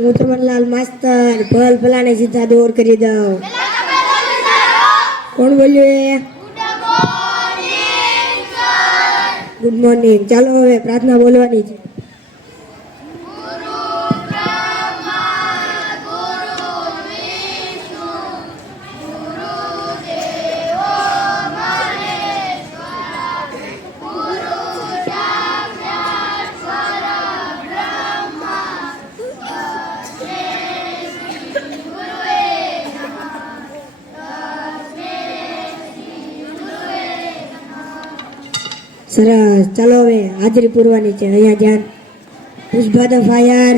હું ચમનલાલ માસ્તર, ભલ ભલાને સીધા દોર કરી દઉં. કોણ બોલ્યું એ? ગુડ મોર્નિંગ ચાલો હવે પ્રાર્થના બોલવાની છે. સરસ. ચાલો હવે હાજરી પૂરવાની છે. અહીંયા ધ્યાન. Pushpa the fire.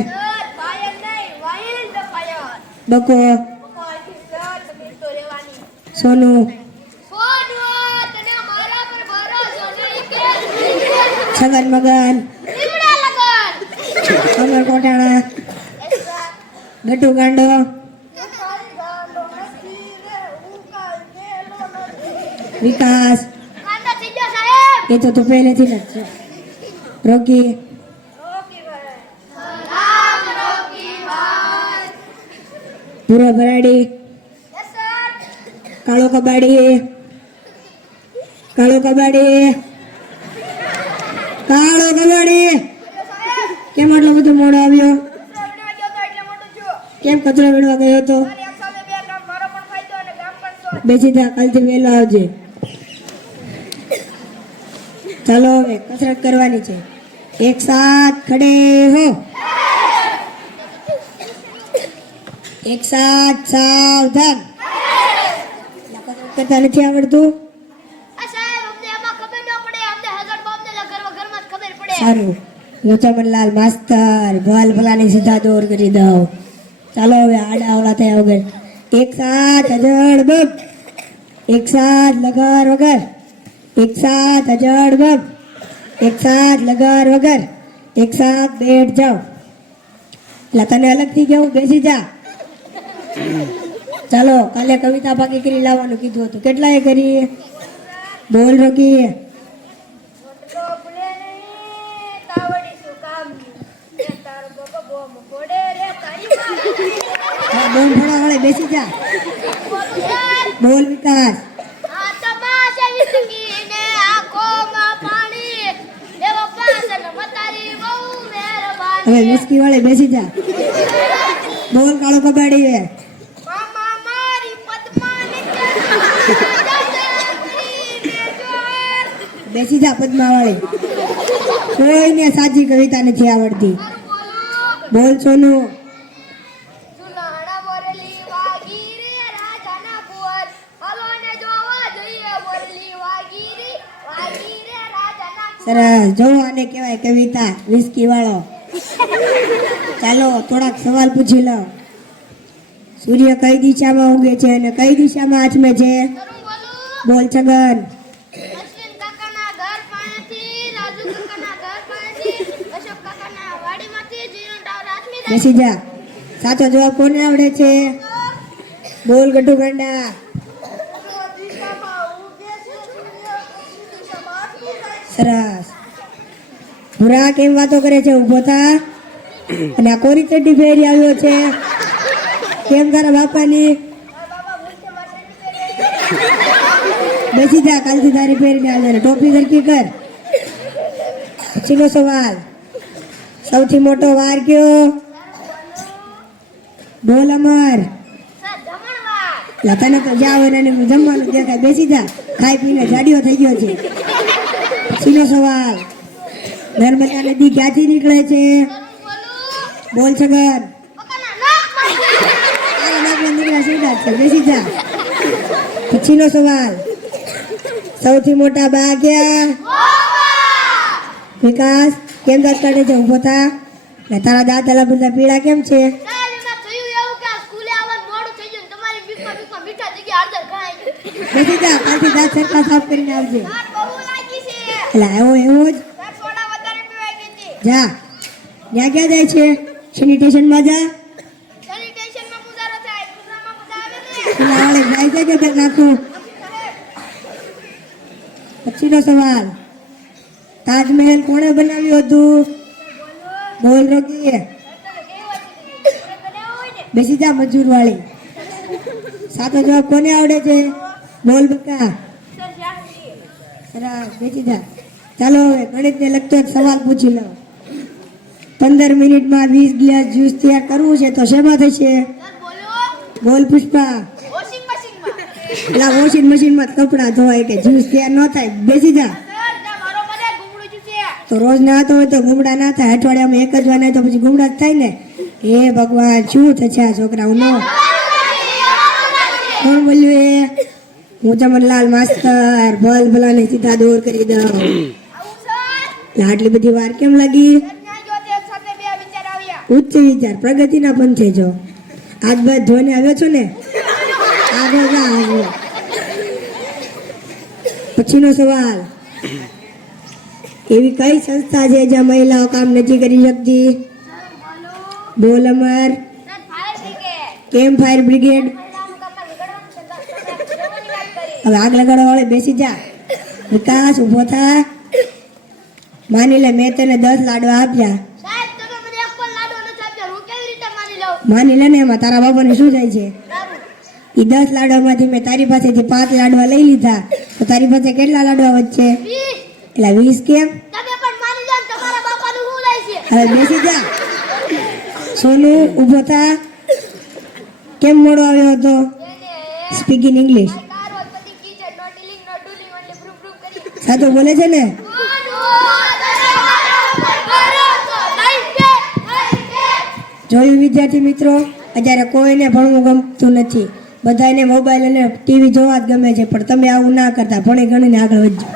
બકો. સોનું. છગન મગન. અમર કોટાણા. ગટુ ગાંડો. વિકાસ. એ તો તું પહેલેથી જ છે. રોકી. પૂરો ભરાડી કાળો કબાડી. કાળો કબાડી. કાળો કબાડી. કેમ આટલો બધો મોડો આવ્યો? કેમ કચરો વેડવા ગયો હતો? બેસી જા કાલથી વહેલો આવજે. ચાલો હવે કસરત કરવાની છે. એક સાથ ખડે હો. એક સાથ સાવધાન. કરતા નથી આવડતું? સારું. હું ચમનલાલ માસ્તર ભલ ભલાની સીધા દોર કરી દઉં. ચાલો હવે આડા અવળા થયા વગર. એક સાથ અજડ બગ એક સાથ લગાર વગર. એક સાથ અજડ વગ, એક સાથ લગાર વગર, એક સાથ બેઠ જાઓ એટલે તને અલગથી કેવું બેસી જા. ચાલો, કાલે કવિતા બાકી કરી લાવવાનું કીધું હતું. કેટલાએ કરી? બોલ રોકી બોલ ભણા વાળે બેસી જા. બોલ વિકાસ. હવે વિસ્કી વાળે બેસી જા. બોલ કાળો કબાડી હે બેસી જા પદ્મા વાળી કોઈને સાચી કવિતા નથી આવડતી. બોલ સોનું. સરસ જો આને કહેવાય કવિતા વિસ્કી વાળો. ચાલો થોડાક સવાલ પૂછી લો સૂર્ય કઈ દિશામાં ઉગે છે અને કઈ દિશામાં આચમે છે? બોલ છગન. બેસી જા. સાચો જવાબ કોને આવડે છે? બોલ ગઢુ ગાંડા. સરસ. ભૂરા કેમ વાતો કરે છે? ઊભો થા. અને આ કોરી ચડ્ડી ફેરી આવ્યો છે. કેમ તારા બાપાની? બેસી જા, કાલથી તારી ફેરીને આવજે ને ટોપી સરખી કર. પછીનો સવાલ. સૌથી મોટો વાર કયો? બોલ અમર. તને તો જાવ એને જમવાનું દેખાય. બેસી જા. ખાઈ પીને જાડીઓ થઈ ગયો છે. પછીનો સવાલ. નર્મદા નદી ક્યાંથી નીકળે છે? બોલું. તારા નાકમાં નીકળ્યા સીધા છે બેસી જા પછીનો સવાલ. સૌથી મોટા બા ક્યાં વિકાસ કેમ દાંત કાઢે છે ઊભો થા? ને તારા દાંત અલા બધા પીળા કેમ છે. બેસી જા કાલથી દાંત સરખા સાફ કરીને આવજે. છે. એટલે એવો એવો જ. જા. ત્યાં ક્યાં જાય છે? સેનિટેશનમાં જા? સેનિટેશનમાં મુજારો થાય. ગુસ્સામાં મજા આવે ને. પેલા જાય છે કે નાખું પછીનો સવાલ. તાજમહેલ કોણે બનાવ્યું હતું? બોલ રોકી તમે કેવું હતું? બેસી જા મજૂર વાળી સાચો જવાબ કોને આવડે છે? બોલ બકા. બેસી જા. ચાલો હવે ગણિતને લગતો એક સવાલ પૂછી લો પંદર મિનિટમાં વીસ ગ્લાસ જ્યુસ તૈયાર કરવું છે તો શેમાં થશે? બોલ. પુષ્પા. એટલે વોશિંગ મશીનમાં કપડાં ધોવાય કે જ્યુસ તૈયાર ન થાય બેસી જા. તો રોજ નાતો હોય તો ગુમડા ના થાય અઠવાડિયામાં એક જ વાર નહીં તો પછી ગુમડા જ થાય ને. હે ભગવાન શું થશે આ છોકરાઓનો કોણ બોલ્યું એ? હું ચમનલાલ માસ્તર ભલ ભલાને સીધા દૂર કરી દઉં. આટલી બધી વાર કેમ લાગી ત્યાં જો તે સાથે બે વિચાર આવ્યા ઉચ્ચ વિચાર, પ્રગતિના પંથે જો આજ બાદ ધોઈને આવ્યો છો ને? આગળ પછીનો સવાલ. એવી કઈ સંસ્થા છે જ્યાં મહિલાઓ કામ નથી કરી શકતી? બોલ અમર. કેમ ફાયર બ્રિગેડ? છે હવે આગ લગાડવા વાળે બેસી જા. વિકાસ ઊભો થા. માની લે મેં તને દસ લાડવા આપ્યા સાહેબ તમે મને એક પણ લાડો નથી આપ્યો હું કેવી રીતે માની લે ને એમાં તારા બાપાને શું થાય છે? એ દસ લાડવામાંથી મેં તારી પાસેથી પાંચ લાડવા લઈ લીધા. તો તારી પાસે કેટલા લાડવા વચ્ચે? એટલે વીસ કેમ? હવે બેસી જા. સોનું ઊભો થા. કેમ મોડો આવ્યો હતો? Speaking English. સાચો બોલે છે ને? જોયું વિદ્યાર્થી મિત્રો? અત્યારે કોઈને ભણવું ગમતું નથી. બધાને મોબાઈલ અને ટીવી જોવા જ ગમે છે, પણ તમે આવું ના કરતા, ભણી ગણીને આગળ વધજો.